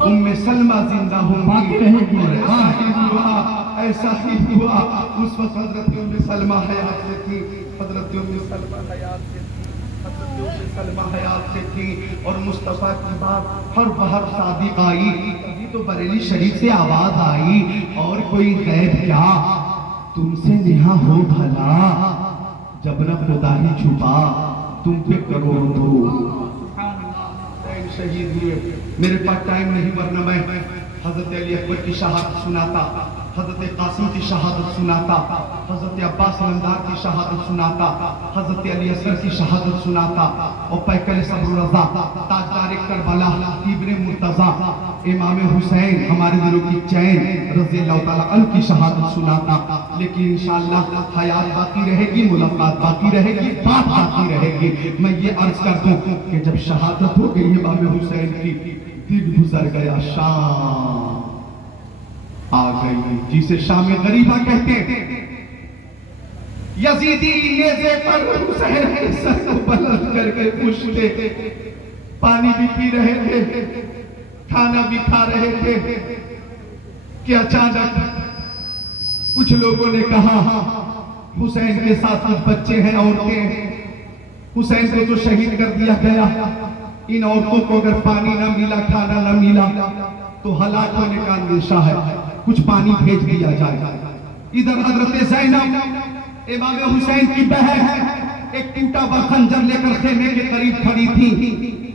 उम्मे सलमा जिंदा होगी, बाकी रहेगी। ऐसा ही हुआ। उस वक्त हजरत उम्मे सलमा हयात से थी, हजरत उम्मे सलमा हयात से, हजरत उम्मे सलमा हयात से थी। और मुस्तफा की बात हर बाहर सादिक आई। अभी तो बरेली शरीफ से आवाज आई, और कोई गैब क्या तुमसे नेहा हो भला, जब न खुदा ही छुपा तुम पे करो दो। शहीद हुए। मेरे पास टाइम नहीं, वरना मैं हजरत अली अकबर की शहादत सुनाता, हजरत कासिम की शहादत सुनाता, हजरत अब्बास नंदार की शहादत सुनाता, हजरत अली असगर की शहादत सुनाता, और पैकर सब्र रज़ा, ताजदार करबला, इब्ने मुर्तज़ा, इमाम हुसैन हमारे दिलों की चैन रज़ियल्लाहु ताला अन्हु की शहादत सुनाता। लेकिन इंशाअल्लाह हयात बाकी रहेगी, मुलाकात बाकी रहेगी, बात बाकी रहेगी। मैं ये अर्ज कर दूं कि जब शहादत हो गई इमाम हुसैन की, दिन गुजर गया, शाम आ गई, जिसे शाम गरीबा कहते हैं। यजीदी नेज़े पर हुसैन के सर को बुलंद करके पूछते, पानी भी पी रहे थे, खाना भी खा रहे थे कि अचानक कुछ लोगों ने कहा हुसैन के साथ कुछ बच्चे हैं, औरतें, हुसैन को तो शहीद कर दिया गया, इन औरतों को अगर पानी न मिला, खाना न मिला तो हलाक होने का अंदेशा है, कुछ पानी भेज दिया जाए। इधर हजरत ज़ैनब इमाम हुसैन की बहन एक टूटा हुआ खंजर लेकर खेमे के करीब खड़ी थी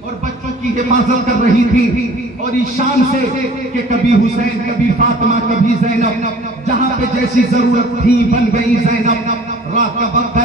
और बच्चों की हिफाजत कर रही थी, और इस शान से कि कभी हुसैन, कभी फातिमा, कभी ज़ैनब, जहां पे जैसी जरूरत थी बन गई ज़ैनब। रात का वक्त